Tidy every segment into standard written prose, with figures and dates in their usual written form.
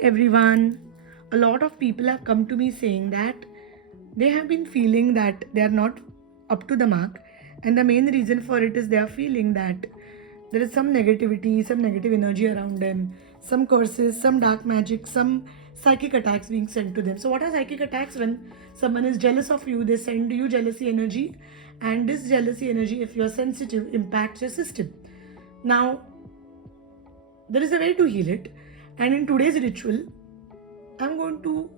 everyone. A lot of people have come to me saying that they have been feeling that they are not up to the mark, and the main reason for it is they are feeling that there is some negativity, some negative energy around them, some curses, some dark magic, some psychic attacks being sent to them. So, what are psychic attacks? When someone is jealous of you, they send you jealousy energy, and this jealousy energy, if you're sensitive, impacts your system. Now, there is a way to heal it, and in today's ritual, I'm going to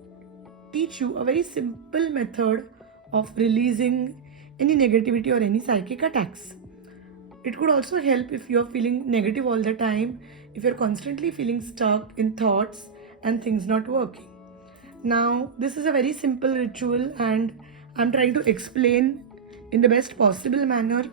teach you a very simple method of releasing any negativity or any psychic attacks. It could also help if you're feeling negative all the time, if you're constantly feeling stuck in thoughts and things not working. Now, this is a very simple ritual, and I'm trying to explain in the best possible manner.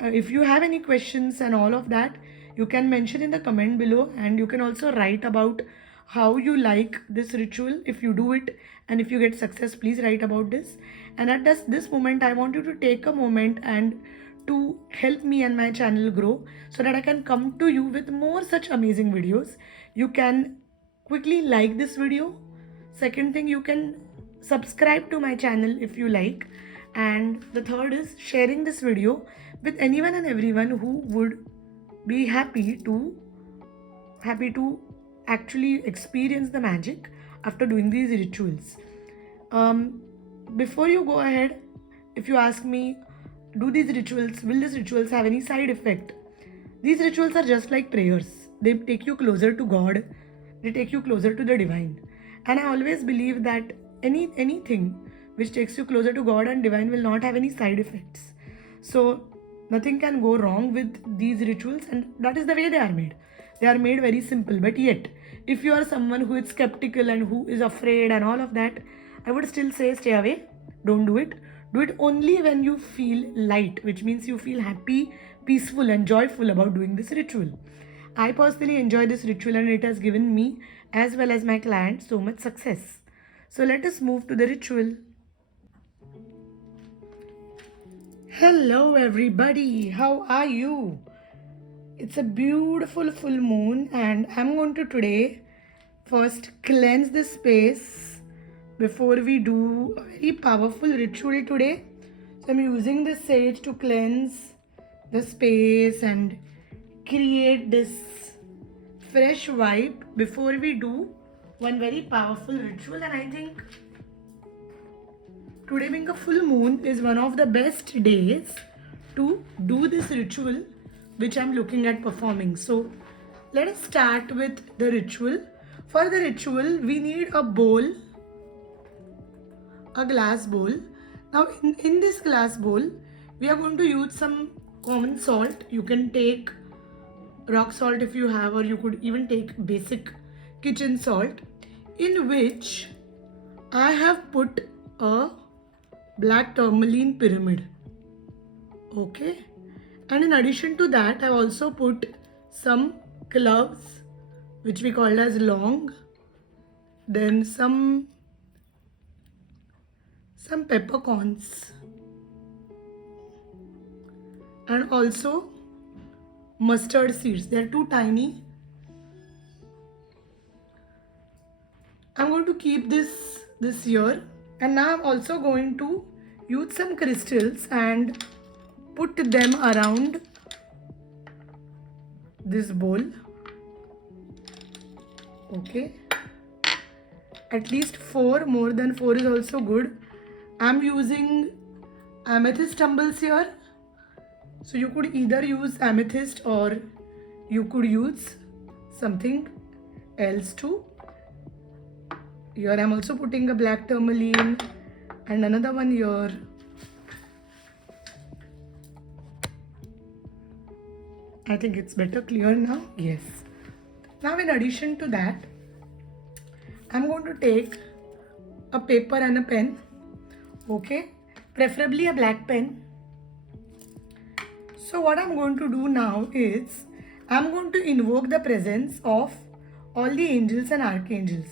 If you have any questions and all of that, you can mention in the comment below, and you can also write about how you like this ritual. If you do it and if you get success, please write about this. And at this moment, I want you to take a moment and to help me and my channel grow so that I can come to you with more such amazing videos. You can quickly like this video. Second thing, you can subscribe to my channel if you like. And the third is sharing this video with anyone and everyone who would be happy to actually experience the magic after doing these rituals. Before you go ahead, if you ask me, will these rituals have any side effect? These rituals are just like prayers. They take you closer to God. They take you closer to the divine. And I always believe that anything which takes you closer to God and divine will not have any side effects. So nothing can go wrong with these rituals, and that is the way they are made. They are made very simple, but yet, if you are someone who is skeptical and who is afraid and all of that, I would still say stay away. Don't do it. Do it only when you feel light, which means you feel happy, peaceful, and joyful about doing this ritual. I personally enjoy this ritual, and it has given me as well as my clients so much success. So let us move to the ritual. Hello everybody, how are you? It's a beautiful full moon, and I'm going to today first cleanse the space before we do a very powerful ritual today. So I'm using the sage to cleanse the space and create this fresh vibe before we do one very powerful ritual. And I think today being a full moon is one of the best days to do this ritual which I'm looking at performing. So let us start with the ritual. For the ritual, we need a bowl, a glass bowl. Now in this glass bowl, we are going to use some common salt. You can take rock salt if you have, or you could even take basic kitchen salt, in which I have put a black tourmaline pyramid. Okay. And in addition to that, I've also put some cloves, which we called as long, then some peppercorns, and also mustard seeds. They're too tiny. I'm going to keep this here, and now I'm also going to use some crystals and put them around this bowl. Okay, at least 4, more than 4 is also good. I'm using amethyst tumbles here, so you could either use amethyst or you could use something else too. Here I'm also putting a black tourmaline and another one here. I think it's better clear now. Yes. Now in addition to that, I'm going to take a paper and a pen. Okay. Preferably a black pen. So what I'm going to do now is, I'm going to invoke the presence of all the angels and archangels.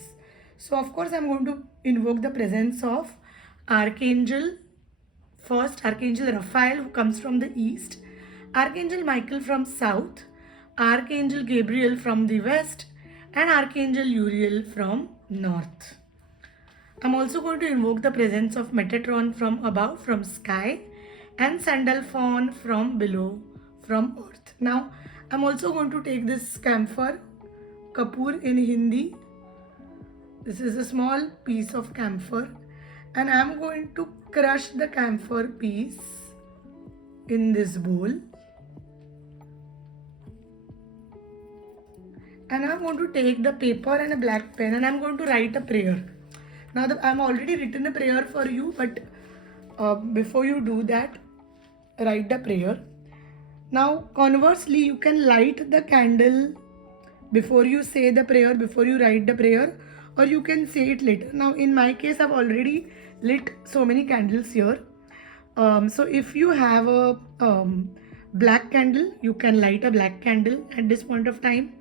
So of course I'm going to invoke the presence of Archangel, first Archangel Raphael, who comes from the east, Archangel Michael from south, Archangel Gabriel from the west, and Archangel Uriel from north. I'm also going to invoke the presence of Metatron from above, from sky, and Sandalphon from below, from earth. Now, I'm also going to take this camphor, Kapoor in Hindi. This is a small piece of camphor, and I'm going to crush the camphor piece in this bowl. And I'm going to take the paper and a black pen, and I'm going to write a prayer. Now, I'm already written a prayer for you, but before you do that, write the prayer. Now, conversely, you can light the candle before you say the prayer, before you write the prayer, or you can say it later. Now, in my case, I've already lit so many candles here. So if you have a black candle, you can light a black candle at this point of time.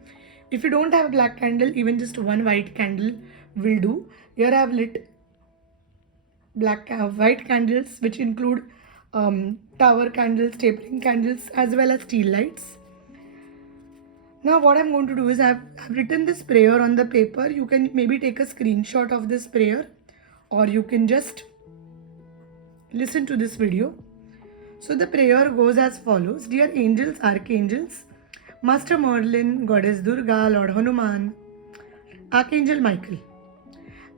If you don't have a black candle, even just one white candle will do. Here I have lit white candles, which include tower candles, tapering candles, as well as steel lights. Now what I'm going to do is I've written this prayer on the paper. You can maybe take a screenshot of this prayer, or you can just listen to this video. So the prayer goes as follows. Dear angels, archangels, Master Merlin, Goddess Durga, Lord Hanuman, Archangel Michael,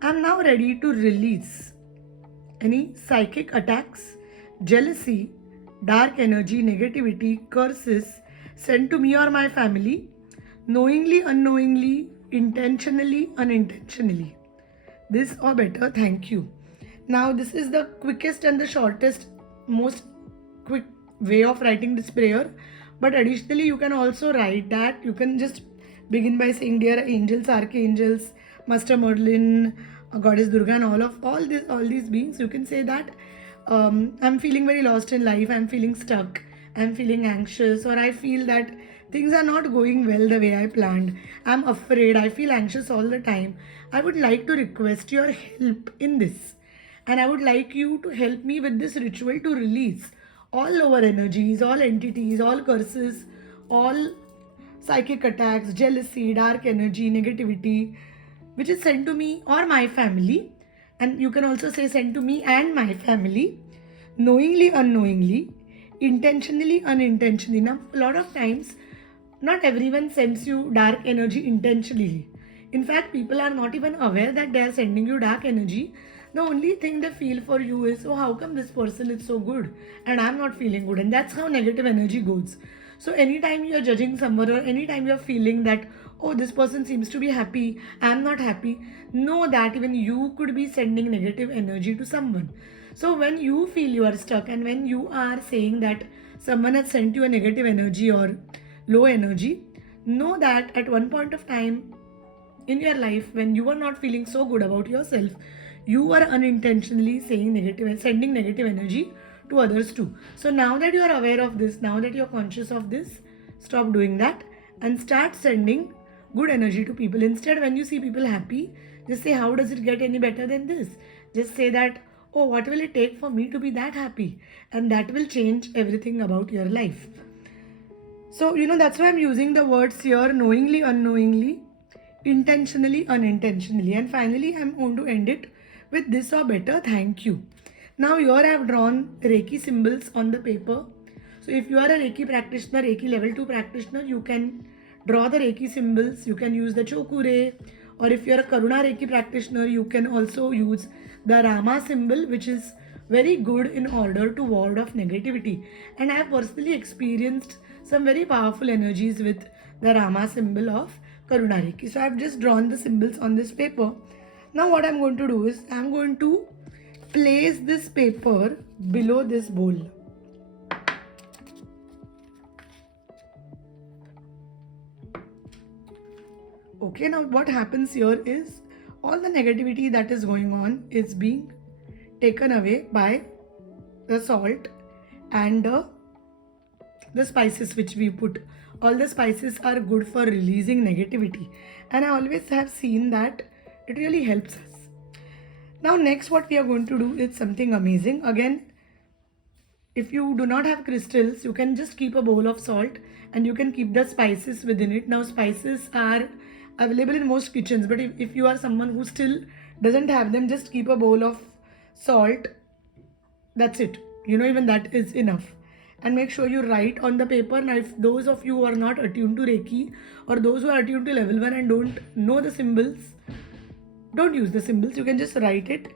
I'm now ready to release any psychic attacks, jealousy, dark energy, negativity, curses sent to me or my family, knowingly, unknowingly, intentionally, unintentionally. This or better, thank you. Now this is the quickest and the shortest, most quick way of writing this prayer. But additionally, you can also write that. You can just begin by saying, dear angels, archangels, Master Merlin, Goddess Durga, and all these beings. You can say that I'm feeling very lost in life. I'm feeling stuck. I'm feeling anxious, or I feel that things are not going well the way I planned. I'm afraid. I feel anxious all the time. I would like to request your help in this, and I would like you to help me with this ritual to release all lower energies, all entities, all curses, all psychic attacks, jealousy, dark energy, negativity, which is sent to me or my family. And you can also say sent to me and my family, knowingly, unknowingly, intentionally, unintentionally. Now, a lot of times, not everyone sends you dark energy intentionally. In fact, people are not even aware that they are sending you dark energy. The only thing they feel for you is, oh, how come this person is so good and I'm not feeling good? And that's how negative energy goes. So anytime you're judging someone, or anytime you're feeling that, oh, this person seems to be happy, I'm not happy, know that even you could be sending negative energy to someone. So when you feel you are stuck, and when you are saying that someone has sent you a negative energy or low energy, know that at one point of time in your life, when you are not feeling so good about yourself, you are unintentionally sending negative energy to others too. So now that you are aware of this, now that you are conscious of this, stop doing that and start sending good energy to people. Instead, when you see people happy, just say, how does it get any better than this? Just say that, oh, what will it take for me to be that happy? And that will change everything about your life. So, that's why I'm using the words here, knowingly, unknowingly, intentionally, unintentionally. And finally, I'm going to end it with this or better, thank you. Now here I have drawn Reiki symbols on the paper. So if you are a Reiki practitioner, Reiki level 2 practitioner, you can draw the Reiki symbols. You can use the Chokure, or if you are a Karuna Reiki practitioner, you can also use the Rama symbol, which is very good in order to ward off negativity. And I have personally experienced some very powerful energies with the Rama symbol of Karuna Reiki. So I have just drawn the symbols on this paper. Now what I'm going to do is I'm going to place this paper below this bowl. Okay, now what happens here is all the negativity that is going on is being taken away by the salt and the spices which we put. All the spices are good for releasing negativity, and I always have seen that it really helps us. Now next what we are going to do is something amazing. Again, if you do not have crystals, you can just keep a bowl of salt and you can keep the spices within it. Now spices are available in most kitchens, but if you are someone who still doesn't have them, just keep a bowl of salt. That's it. Even that is enough. And make sure you write on the paper. Now, if those of you who are not attuned to Reiki, or those who are attuned to level 1 and don't know the symbols, don't use the symbols. You can just write it.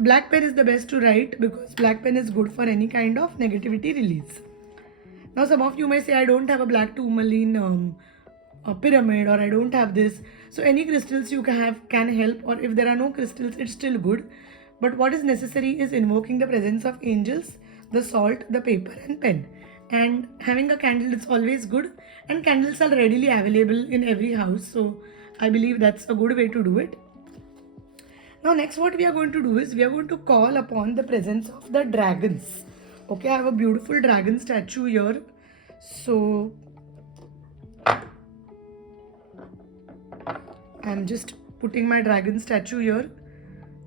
Black pen is the best to write, because black pen is good for any kind of negativity release. Now, some of you may say, I don't have a black tourmaline a pyramid, or I don't have this. So any crystals you can help, or if there are no crystals, it's still good. But what is necessary is invoking the presence of angels, the salt, the paper and pen. And having a candle is always good, and candles are readily available in every house. So I believe that's a good way to do it. Now next what we are going to do is we are going to call upon the presence of the dragons. Okay, I have a beautiful dragon statue here. So I'm just putting my dragon statue here,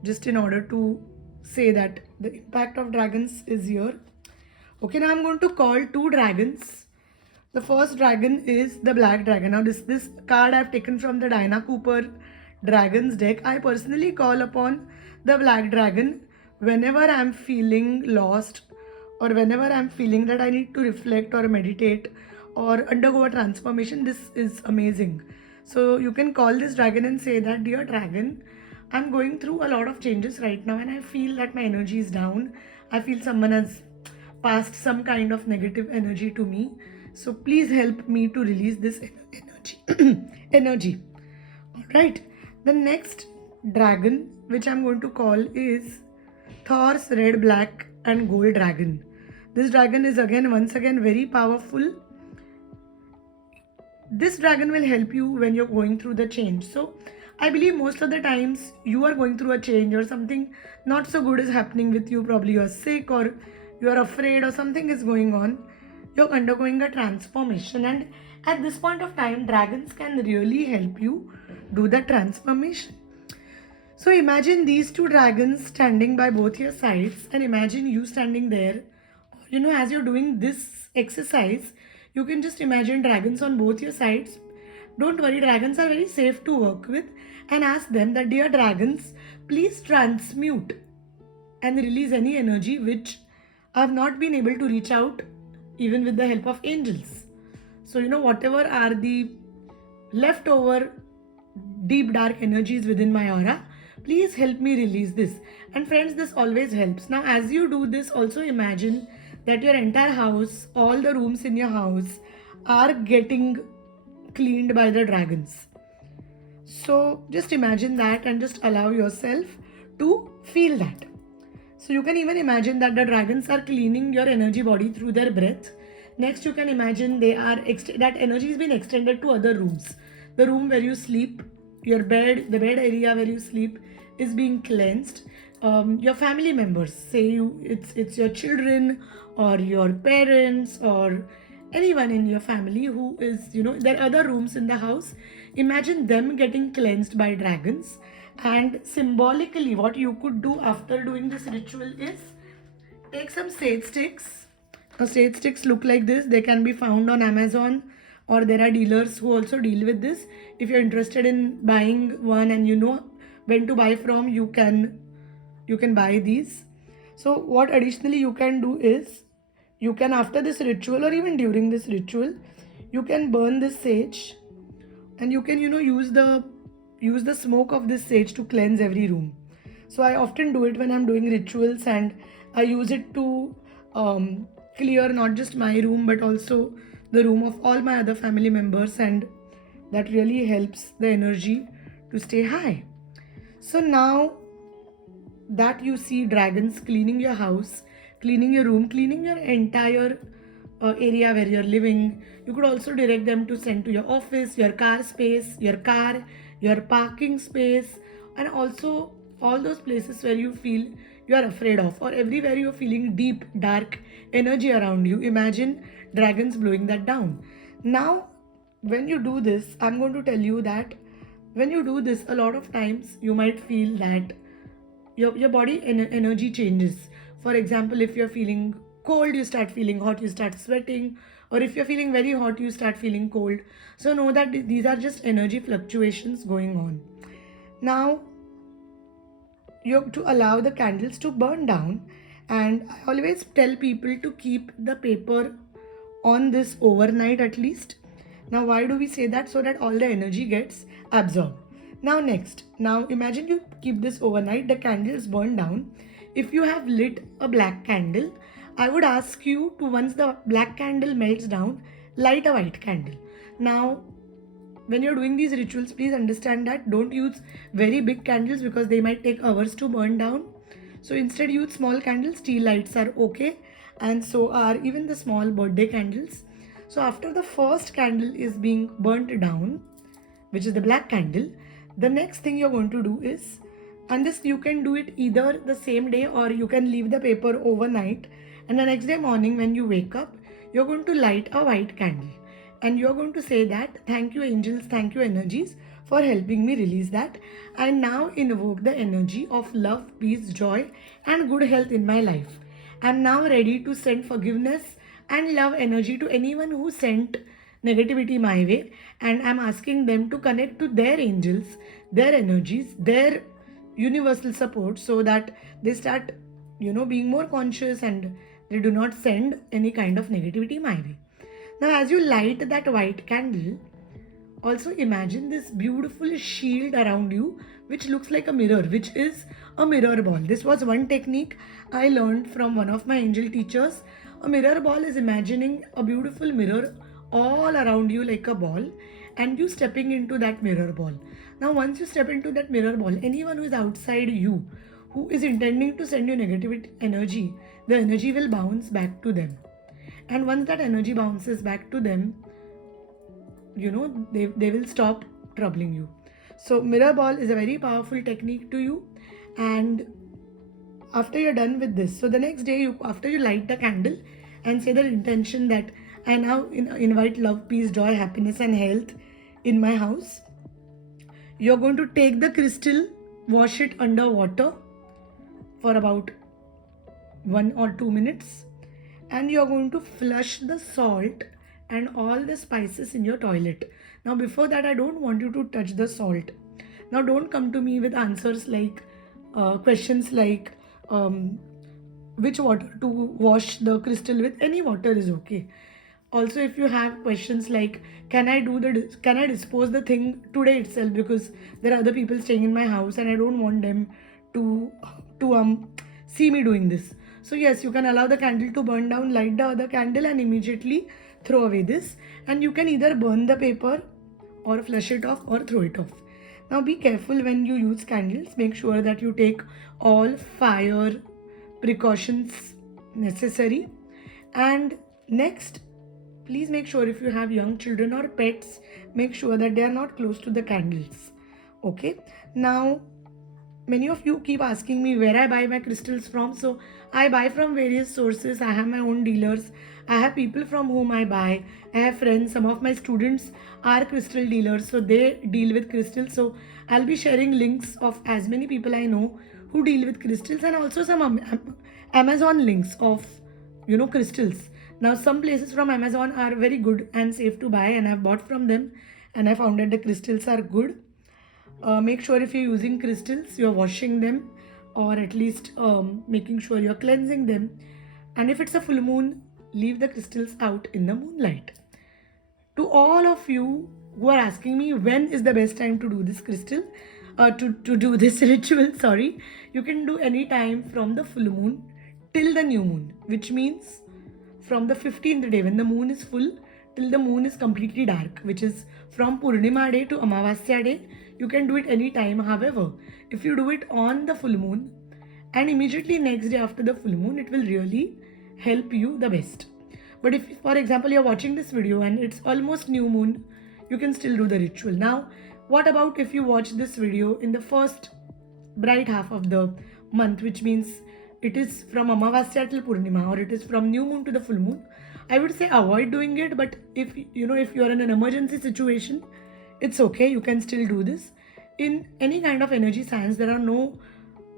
just in order to say that the impact of dragons is here. Okay, now I'm going to call 2 dragons. The first dragon is the black dragon. Now this card I've taken from the Diana Cooper Dragons deck. I personally call upon the black dragon whenever I'm feeling lost, or whenever I'm feeling that I need to reflect or meditate or undergo a transformation. This is amazing. So you can call this dragon and say that, dear dragon, I'm going through a lot of changes right now, and I feel that my energy is down. I feel someone has passed some kind of negative energy to me. So please help me to release this energy. Alright. The next dragon which I'm going to call is Thor's red, black and gold dragon. This dragon is once again very powerful. This dragon will help you when you're going through the change. So I believe most of the times you are going through a change, or something not so good is happening with you. Probably you're sick, or you are afraid, or something is going on. You're undergoing a transformation, and at this point of time, dragons can really help you do the transformation. So imagine these 2 dragons standing by both your sides, and imagine you standing there. As you're doing this exercise, you can just imagine dragons on both your sides. Don't worry, dragons are very safe to work with, and ask them that, dear dragons, please transmute and release any energy which I have not been able to reach out, even with the help of angels. So whatever are the leftover deep dark energies within my aura, please help me release this. And friends, this always helps. Now as you do this, also imagine that your entire house, all the rooms in your house are getting cleaned by the dragons. So just imagine that, and just allow yourself to feel that. So you can even imagine that the dragons are cleaning your energy body through their breath. Next, you can imagine that energy has been extended to other rooms. The room where you sleep, your bed, the bed area where you sleep is being cleansed. Your family members, say it's your children or your parents or anyone in your family who is, there are other rooms in the house. Imagine them getting cleansed by dragons. And symbolically, what you could do after doing this ritual is take some sage sticks. Now, sage sticks look like this. They can be found on Amazon, or there are dealers who also deal with this. If you're interested in buying one and you know when to buy from, you can buy these. So what additionally you can do is, you can, after this ritual or even during this ritual, you can burn this sage, and you can use the smoke of this sage to cleanse every room. So I often do it when I'm doing rituals, and I use it to clear not just my room but also the room of all my other family members, and that really helps the energy to stay high. So now that you see dragons cleaning your house, cleaning your room, cleaning your entire area where you're living, you could also direct them to send to your office, your car space, your car, your parking space, and also all those places where you feel you are afraid of, or everywhere you're feeling deep, dark energy around you. Imagine dragons blowing that down. Now, when you do this, I'm going to tell you that when you do this, a lot of times you might feel that your body energy changes. For example, if you're feeling cold, you start feeling hot, you start sweating, or if you're feeling very hot, you start feeling cold. So know that these are just energy fluctuations going on. Now you have to allow the candles to burn down, and I always tell people to keep the paper on this overnight at least. Now why do we say that? So that all the energy gets absorbed. Now imagine you keep this overnight, the candles burn down. If you have lit a black candle, I would ask you to, once the black candle melts down, light a white candle. Now when you're doing these rituals, please understand that don't use very big candles because they might take hours to burn down. So instead use small candles. Tea lights are okay, and so are even the small birthday candles. So after the first candle is being burnt down, which is the black candle, the next thing you're going to do is, and this you can do it either the same day or you can leave the paper overnight, and the next day morning when you wake up, you're going to light a white candle, and you're going to say that, thank you angels, thank you energies for helping me release that. I now invoke the energy of love, peace, joy and good health in my life. I'm now ready to send forgiveness and love energy to anyone who sent negativity my way, and I'm asking them to connect to their angels, their energies, their universal support, so that they start being more conscious and they do not send any kind of negativity my way. Now as you light that white candle, also imagine this beautiful shield around you which looks like a mirror, which is a mirror ball. This was one technique I learned from one of my angel teachers. A mirror ball is imagining a beautiful mirror all around you like a ball, and you stepping into that mirror ball. Now once you step into that mirror ball, anyone who is outside you, who is intending to send you negative energy, the energy will bounce back to them. And once that energy bounces back to them, they will stop troubling you. So mirror ball is a very powerful technique to you. And after you're done with this, so the next day after you light the candle and say the intention that I now invite love, peace, joy, happiness and health in my house, you're going to take the crystal, wash it under water for about 1 or 2 minutes, and you're going to flush the salt and all the spices in your toilet. Now before that, I don't want you to touch the salt. Now don't come to me with answers like questions like which water to wash the crystal with. Any water is okay. Also, if you have questions like can I dispose the thing today itself, because there are other people staying in my house and I don't want them to see me doing this. So yes, you can allow the candle to burn down, light the other candle and immediately throw away this, and you can either burn the paper or flush it off or throw it off. Now be careful when you use candles. Make sure that you take all fire precautions necessary. And next, please make sure if you have young children or pets, make sure that they are not close to the candles. Okay. Now, many of you keep asking me where I buy my crystals from. So I buy from various sources. I have my own dealers. I have people from whom I buy. I have friends. Some of my students are crystal dealers, so they deal with crystals. So I'll be sharing links of as many people I know who deal with crystals, and also some Amazon links of crystals. Now some places from Amazon are very good and safe to buy, and I've bought from them and I found that the crystals are good. Make sure if you're using crystals, you're washing them, or at least making sure you're cleansing them. And if it's a full moon, leave the crystals out in the moonlight. To all of you who are asking me when is the best time to do this crystal, to do this ritual, sorry, you can do any time from the full moon till the new moon, which means from the 15th day when the moon is full till the moon is completely dark, which is from Purnima day to Amavasya day. You can do it any time. However, if you do it on the full moon and immediately next day after the full moon, it will really help you the best. But if, for example, you're watching this video and it's almost new moon, you can still do the ritual. Now, what about if you watch this video in the first bright half of the month, which means it is from Amavasya till Purnima, or it is from new moon to the full moon? I would say avoid doing it, but if you're in an emergency situation, it's okay, you can still do this. In any kind of energy science, there are no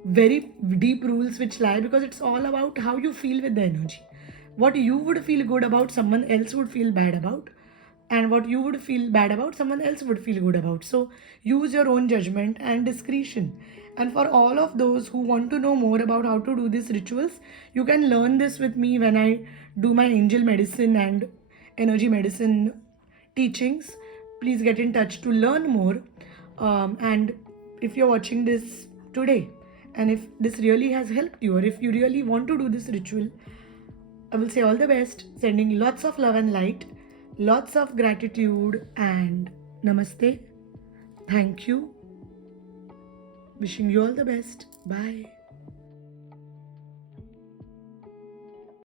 very deep rules which lie, because it's all about how you feel with the energy. what you would feel good about, someone else would feel bad about, and what you would feel bad about, someone else would feel good about. So use your own judgment and discretion. And for all of those who want to know more about how to do these rituals, you can learn this with me when I do my angel medicine and energy medicine teachings. Please get in touch to learn more. And if you're watching this today, and if this really has helped you, or if you really want to do this ritual, I will say all the best, sending lots of love and light, lots of gratitude, and namaste. Thank you. Wishing you all the best. Bye.